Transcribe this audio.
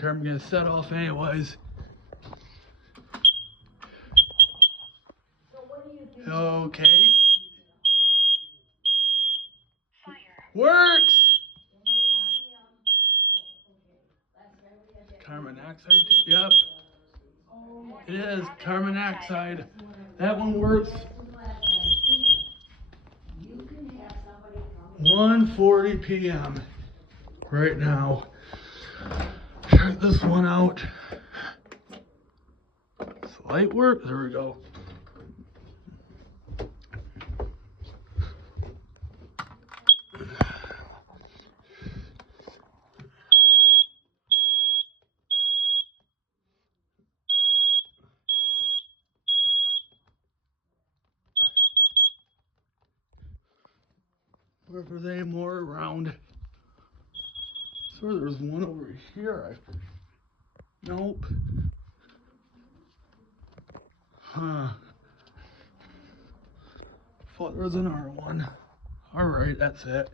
care, I'm gonna set off anyways. Okay. Works! Carbon monoxide, yep. It is, carbon monoxide. That one works. 1:40 p.m. right now. Check this one out. Does the light work? There we go. Where were they more around? So there's one over here. Nope. Huh. Thought there was another one. Alright, that's it.